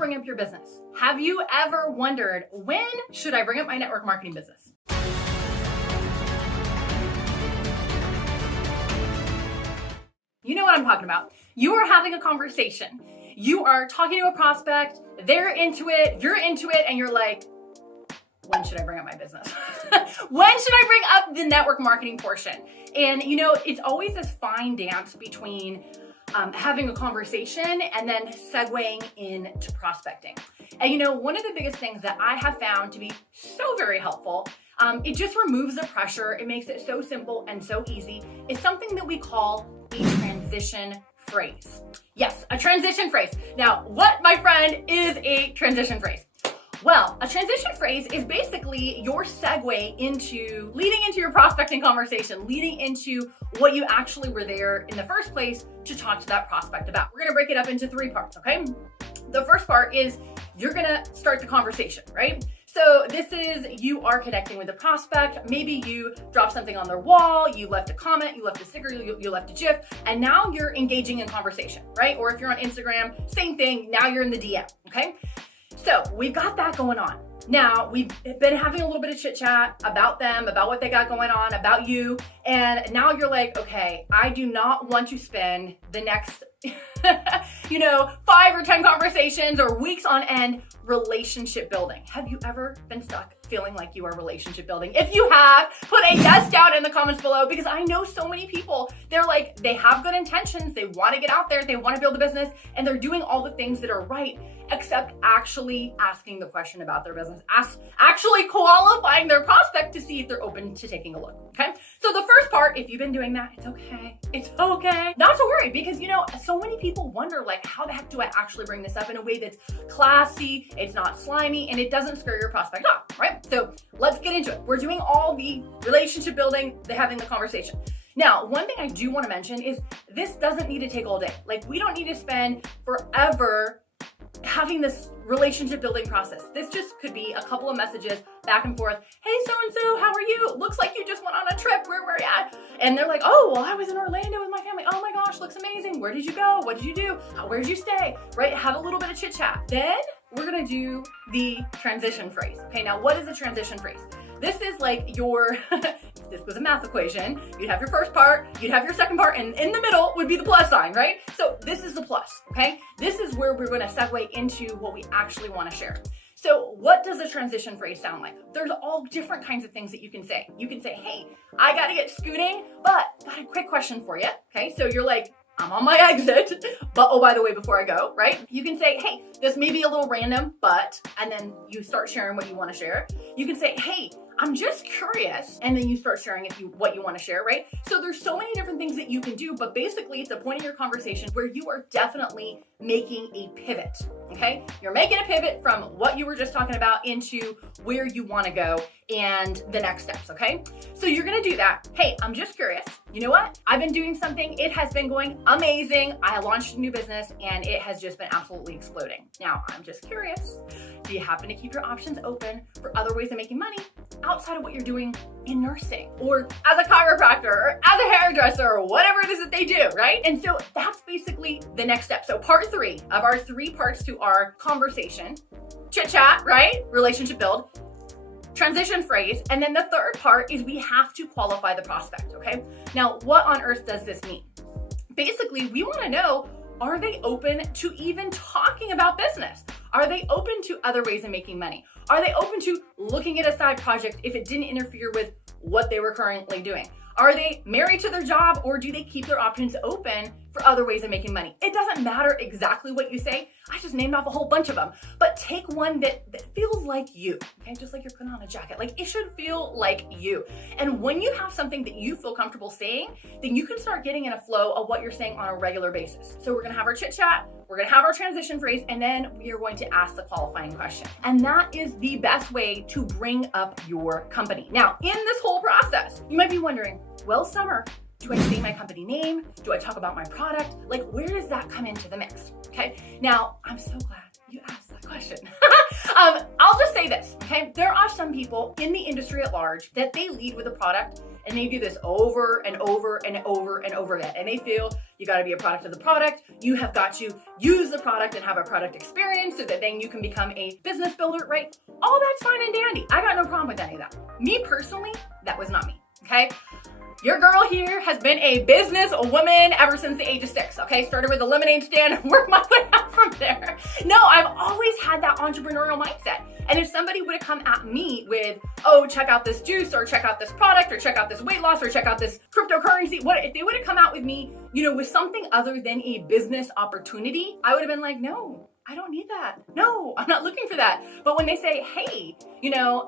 bring up your business? Have you ever wondered, when should I bring up my network marketing business? You know what I'm talking about. You are having a conversation. You are talking to a prospect, they're into it, you're into it, and you're like, when should I bring up my business? When should I bring up the network marketing portion? And you know, it's always this fine dance between having a conversation and then segueing into prospecting. And you know, one of the biggest things that I have found to be so very helpful, it just removes the pressure. It makes it so simple and so easy. It's something that we call a transition phrase. Yes, a transition phrase. Now, what, my friend, is a transition phrase? Well, a transition phrase is basically your segue into leading into your prospecting conversation, leading into what you actually were there in the first place to talk to that prospect about. We're gonna break it up into 3 parts, okay? The first part is you're gonna start the conversation, right? So this is, you are connecting with the prospect. Maybe you dropped something on their wall, you left a comment, you left a sticker, you left a GIF, and now you're engaging in conversation, right? Or if you're on Instagram, same thing, now you're in the DM, okay? So we've got that going on. Now, we've been having a little bit of chit chat about them, about what they got going on, about you. And now you're like, okay, I do not want to spend the next, 5 or 10 conversations or weeks on end relationship building. Have you ever been stuck feeling like you are relationship building? If you have, put a yes down in the comments below, because I know so many people, they're like, they have good intentions, they want to get out there, they want to build a business, and they're doing all the things that are right, except actually asking the question about their business, actually qualifying their prospect to see if they're open to taking a look, okay? So the first part, if you've been doing that, it's okay. It's okay not to worry, because so many people wonder, like, how the heck do I actually bring this up in a way that's classy, it's not slimy, and it doesn't scare your prospect off, right? So let's get into it. We're doing all the relationship building, having the conversation. Now, one thing I do want to mention is this doesn't need to take all day. Like, we don't need to spend forever having this relationship building process. This just could be a couple of messages back and forth. Hey, so-and-so, how are you? Looks like you just went on a trip. Where were you at? And they're like, oh, well, I was in Orlando with my family. Oh my gosh, looks amazing. Where did you go? What did you do? Where did you stay? Right? Have a little bit of chit chat. Then we're going to do the transition phrase. Okay, now what is a transition phrase? This is like your, if this was a math equation, you'd have your first part, you'd have your second part, and in the middle would be the plus sign, right? So this is the plus, okay? This is where we're gonna segue into what we actually wanna share. So what does a transition phrase sound like? There's all different kinds of things that you can say. You can say, hey, I gotta get scooting, but got a quick question for you, okay? So you're like, I'm on my exit, but oh, by the way, before I go, right? You can say, hey, this may be a little random, but, and then you start sharing what you want to share. You can say, hey, I'm just curious, and then you start sharing what you want to share, right? So there's so many different things that you can do, but basically it's a point in your conversation where you are definitely making a pivot, okay? You're making a pivot from what you were just talking about into where you want to go and the next steps, okay? So you're gonna do that. Hey, I'm just curious. You know what? I've been doing something. It has been going amazing. I launched a new business and it has just been absolutely exploding. Now, I'm just curious. Do you happen to keep your options open for other ways of making money outside of what you're doing in nursing or as a chiropractor or as a hairdresser or whatever it is that they do, right? And so that's basically the next step. So part 3 of our 3 parts to our conversation, chit chat, right? Relationship build, transition phrase, and then the third part is we have to qualify the prospect, okay? Now, what on earth does this mean? Basically, we want to know, are they open to even talking about business? Are they open to other ways of making money? Are they open to looking at a side project if it didn't interfere with what they were currently doing? Are they married to their job, or do they keep their options open for other ways of making money? It doesn't matter exactly what you say. I just named off a whole bunch of them, but take one that feels like you, okay? Just like you're putting on a jacket. Like, it should feel like you. And when you have something that you feel comfortable saying, then you can start getting in a flow of what you're saying on a regular basis. So we're gonna have our chit chat, we're gonna have our transition phrase, and then we are going to ask the qualifying question. And that is the best way to bring up your company. Now, in this whole process, you might be wondering, well, Summer, do I say my company name? Do I talk about my product? Like, where does that come into the mix? Okay. Now, I'm so glad you asked that question I'll just say this, okay? There are some people in the industry at large that they lead with a product and they do this over and over and over and over again. And they feel you got to be a product of the product. You have got to use the product and have a product experience so that then you can become a business builder, right? All that's fine and dandy. I got no problem with any of that. Me personally, that was not me, okay? Your girl here has been a business woman ever since the age of 6, okay? Started with a lemonade stand and worked my way out from there. No, I've always had that entrepreneurial mindset. And if somebody would have come at me with, oh, check out this juice, or check out this product, or check out this weight loss, or check out this cryptocurrency, if they would have come out with me, with something other than a business opportunity, I would have been like, no, I don't need that. No, I'm not looking for that. But when they say, hey,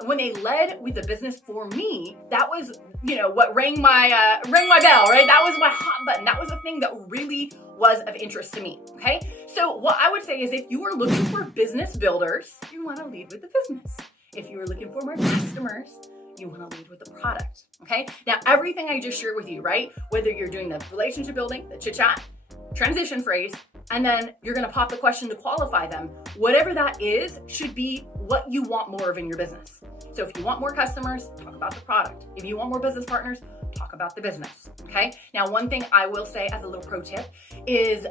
when they led with the business for me, that was, what rang my bell, right? That was my hot button. That was the thing that really was of interest to me, okay? So what I would say is if you are looking for business builders, you want to lead with the business. If you are looking for more customers, you want to lead with the product, okay? Now, everything I just shared with you, right? Whether you're doing the relationship building, the chit chat, transition phrase, and then you're going to pop the question to qualify them. Whatever that is should be what you want more of in your business. So if you want more customers, talk about the product. If you want more business partners, talk about the business, okay? Now, one thing I will say as a little pro tip is,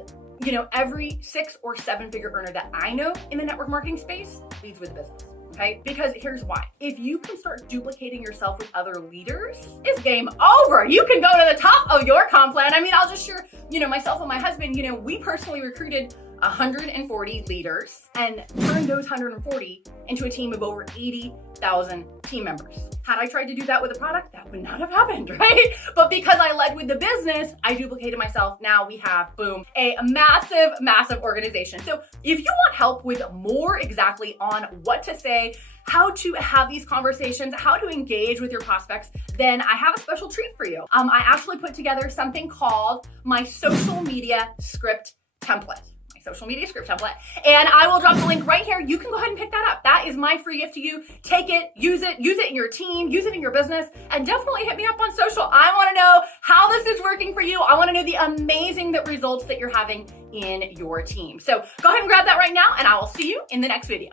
every 6 or 7 figure earner that I know in the network marketing space leads with business. Okay, because here's why. If you can start duplicating yourself with other leaders, it's game over. You can go to the top of your comp plan. I mean, I'll just share, myself and my husband, we personally recruited 140 leaders and turned those 140 into a team of over 80,000 team members. Had I tried to do that with a product, that would not have happened, right? But because I led with the business, I duplicated myself. Now we have, boom, a massive, massive organization. So if you want help with more exactly on what to say, how to have these conversations, how to engage with your prospects, then I have a special treat for you. I actually put together something called my social media script template. Social media script template. And I will drop the link right here. You can go ahead and pick that up. That is my free gift to you. Take it use it in your team, use it in your business, and definitely hit me up on social. I want to know how this is working for you. I want to know the amazing results that you're having in your team. So go ahead and grab that right now, and I will see you in the next video.